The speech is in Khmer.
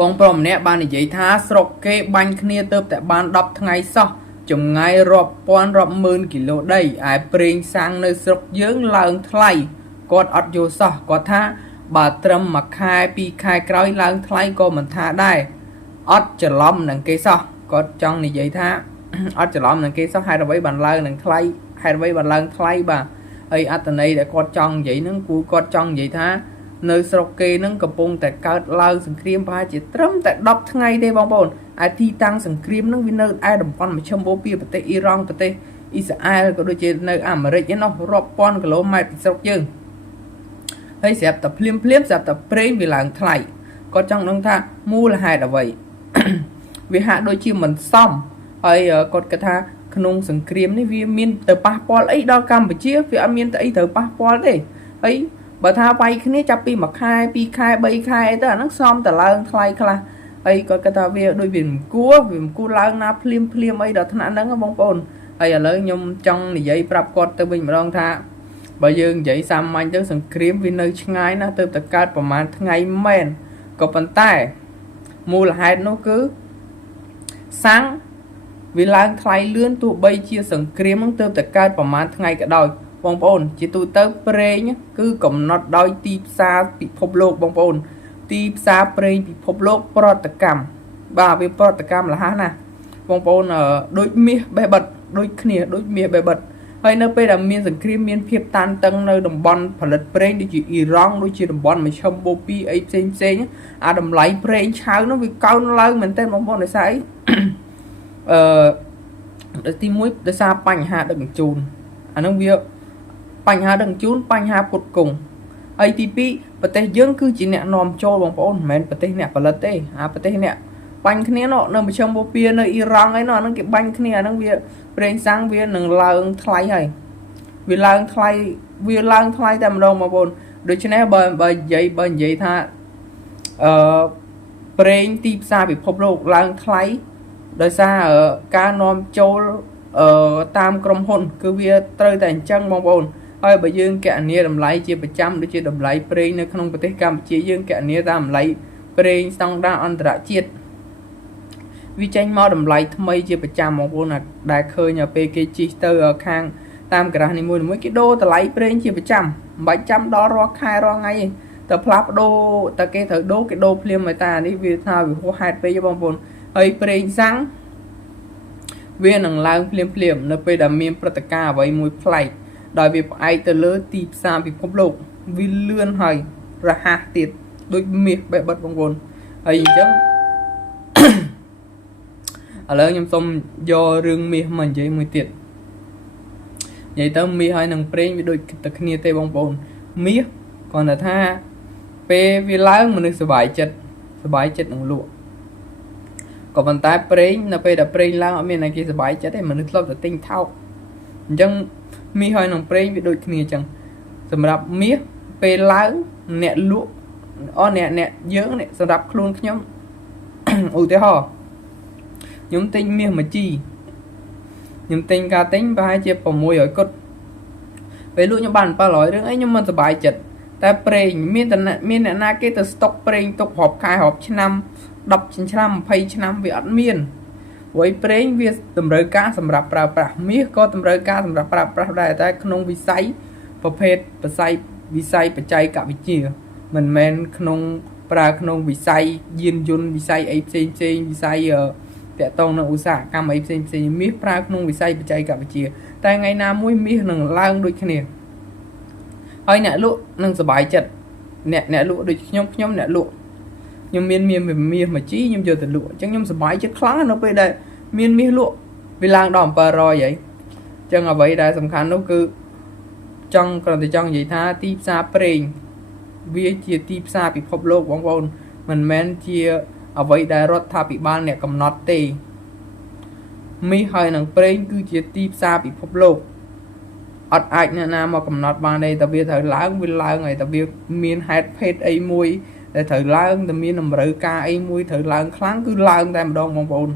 បងប្រុសម្នាក់បាននិយាយថាស្រុកគេបាញ់គ្នាទៅតែបាន10ថ្ងៃសោះចម្ងាយរាប់ពាន់រាប់ម៉ឺនគីឡូដីឯប្រេងសាំងនៅស្រុកយើងឡើងថ្លៃគាត់អត់យល់សោះគាត់ថាបើត្រឹមមួយខែពីរខែក្រោយឡើងថ្លៃក៏មិនថាដែរអត់ច្រឡំនឹងគេសោះគាត់ចង់និយាយថាអត់ច្រឡំនឹងគេសោះហេតុអ្វីបានឡើងនឹងថ្លៃហេតុអ្វីបានឡើងថ្លៃបាទហើយអត្តន័យដែលគាត់ចង់និយាយហ្នឹងគឺគាត់ចង់និយាយថានៅស្រុកគេនឹងកំពុងតែកើតឡើងសង្គ្រាមប្រហែលជាត្រឹមតែ10ថ្ងៃទេបងប្អូនឯទីតាំងសង្គ្រាមនឹងវានៅឯតំបន់មជ្ឈមបូព៌ាប្រទេសអ៊ីរ៉ង់ប្រទេសអ៊ីស្រាអែលក៏ដូចជានៅអាមេរិកឯណោះរាប់ពាន់គីឡូម៉ែត្រពីស្រុកយើងហើយស្រាប់តែភ្លាមស្រាប់តែប្រេងវាឡើងថ្លៃគាត់ចង់ដឹងថាមូលហេតុអ្វីវាហាក់ដូចជាមិនសមហើយគាត់គិតថាក្នុងសង្គ្រាមនេះវាមានទៅប៉ះពាល់អីដល់កម្ពុជាវាអត់មានទៅអីទៅប៉ះពាល់ទេហើយបើថាវាយគ្នាចាប់ពី1ខែ2ខែ3ខែអីទៅអាហ្នឹងសមតែឡើងថ្លៃខ្លះហើយគាត់គិតថាវាដូចវាមិនគួរឡើងណាភ្លាមអីដល់ថ្នាក់ហ្នឹងបងប្អូនហើយឥឡូវខ្ញុំចង់និយាយប្រាប់គាត់ទៅវិញម្ដងថាបើយើងនិយាយសាមញ្ញទៅសង្គ្រាមវានៅឆ្ងាយណាស់ទៅតែកើតប្រហែលថ្ងៃមែនក៏ប៉ុន្តែមូលហេតុនោះគឺសាំងវាឡើងថ្លៃលឿនទោះបីជាសង្គ្រាមនឹងទៅតែកើតប្រហែលថ្ងៃក៏ដោយបងប្អូនជាទូទៅប្រេងគឺកំណត់ដោយទីផ្សារពិភពលោកបងប្អូនទីផ្សារប្រេងពិភពលោកប្រតិកម្មបាទវាប្រតិកម្មលះណាបងប្អូនដូចមាសបេះបិទដូចគ្នាដូចមាសបេះបិទហើយនៅពេលដែលមានសង្គ្រាមមានភាពតានតឹងនៅតំបន់ផលិតប្រេងដូចជាអ៊ីរ៉ង់ដូចជាតំបន់មជ្ឈមបូព៌ាអីផ្សេងអាតម្លៃប្រេងឆៅនោះវាកើនឡើងមែនទែនបងប្អូនដោយសារអឺទី1ដោយសារបញ្ហាដឹកជញ្ជូនអានឹងវាបញ្ហាដឹកជញ្ជូនបញ្ហាផ្គត់ផ្គង់ហើយទី2ប្រទេសយើងគឺជាអ្នកនាំចូលបងប្អូនមិនមែនប្រទេសអ្នកផលិតទេអាប្រទេសអ្នកបាញ់គ្នានោះនៅមជ្ឈមបូព៌ានៅអ៊ីរ៉ង់អីនោះអានឹងគេបាញ់គ្នាអានឹងវាប្រេងសាំងវានឹងឡើងថ្លៃហើយវាឡើងថ្លៃតែម្ដងបងប្អូនដូច្នេះបើនិយាយថាប្រេងទីផ្សារពិភពលោកឡើងថ្លៃដោយសារការនាំចូលតាមក្រុមហ៊ុនគឺវាត្រូវតែអញ្ចឹងបងប្អូនហើយបើយើងគណនាតម្លៃជាប្រចាំដូចជាតម្លៃប្រេងនៅក្នុងប្រទេសកម្ពុជាយើងគណនាតាមតម្លៃប្រេងស្តង់ដារអន្តរជាតិវាចេញមកតម្លៃថ្មីជាប្រចាំបងប្អូនដែលឃើញពេលគេជិះទៅខាងតាមក្រាស់នីមួយៗគេដូរតម្លៃប្រេងជាប្រចាំមិនបាច់ចាំដល់រាល់ខែរាល់ថ្ងៃទេតែផ្លាស់ប្ដូរតែគេត្រូវដូរគេដូរភ្លាមហើយតានេះវាថាវាហួសហេតុពេកបងប្អូនហើយប្រេងសាំងវានឹងឡើងភ្លាមនៅពេលដែលមានព្រឹត្តិការណ៍អ្វីមួយប្លែកដោយវាផ្អែកទៅលើទីផ្សារពិភពលោកវាលឿនហើយរហ័សទៀតដូចមាសបេះបិទបងប្អូនហើយអញ្ចឹងឥឡូវខ្ញុំសូមយករឿងមាសមកនិយាយមួយទៀតនិយាយទៅមាសហើយនឹងប្រេងវាដូចតែគ្នាទេបងប្អូនមាសគ្រាន់តែថាពេលវាឡើងមនុស្សសុបាយចិត្តនឹងលក់ក៏ប៉ុន្តែប្រេងនៅពេលដែលប្រេងឡើងអត់មានអីគេសុបាយចិត្តទេមនុស្សធ្លាប់តែទិញថោកអញ្ចឹងមាសហើយនឹងប្រេងវាដូចគ្នាអញ្ចឹងសម្រាប់មាសពេលឡើងអ្នកលក់អ្នកយើងសម្រាប់ខ្លួនខ្ញុំឧទាហរណ៍ខ្ញុំទិញមាសមួយជីខ្ញុំទិញការទិញប្រហែលជា600គត់ពេលលក់ខ្ញុំបាន700រឿងអីខ្ញុំមិនសប្បាយចិត្តតែប្រេងមានអ្នកណាគេទៅស្តុកប្រេងទុករាប់ខែរាប់ឆ្នាំ10ឆ្នាំ20ឆ្នាំវាអត់មានព្រោះប្រេងវាតម្រូវការសម្រាប់ប្រើប្រាស់មាសក៏តម្រូវការសម្រាប់ប្រើប្រាស់ដែរតែក្នុងវិស័យប្រភេទវិស័យបច្ចេកវិទ្យាមិនមែនប្រើក្នុងវិស័យយានយន្តវិស័យអីផ្សេងវិស័យតាក់ទងនឹងឧស្សាហកម្មអីផ្សេងមាសប្រើក្នុងវិស័យបច្ចេកវិទ្យាតែថ្ងៃណាមួយមាសនឹងឡើងដូចគ្នាហើយអ្នកលក់នឹងសប្បាយចិត្តអ្នកលក់ដូចខ្ញុំអ្នកលក់ខ្ញុំមានមាសមួយជីខ្ញុំយកទៅលក់អញ្ចឹងខ្ញុំសប្បាយចិត្តខ្លាំងនៅពេលដែលមានមាសលក់វាឡើងដល់700ហើយអញ្ចឹងអ្វីដែលសំខាន់នោះគឺគ្រាន់តែចង់និយាយថាទីផ្សារប្រេងវាជាទីផ្សារពិភពលោកបងប្អូនមិនមែនជាអ្វីដែលរដ្ឋាភិបាលអ្នកកំណត់ទេមាសហើយនឹងប្រេងគឺជាទីផ្សារពិភពលោកអត់អាចអ្នកណាមកកំណត់បានទេតែវាត្រូវឡើងហើយតែវាមានហេតុភេទអីមួយដែលត្រូវឡើងតែមានតម្រូវការអីមួយត្រូវឡើងខ្លាំងគឺឡើងតែម្ដងបងប្អូន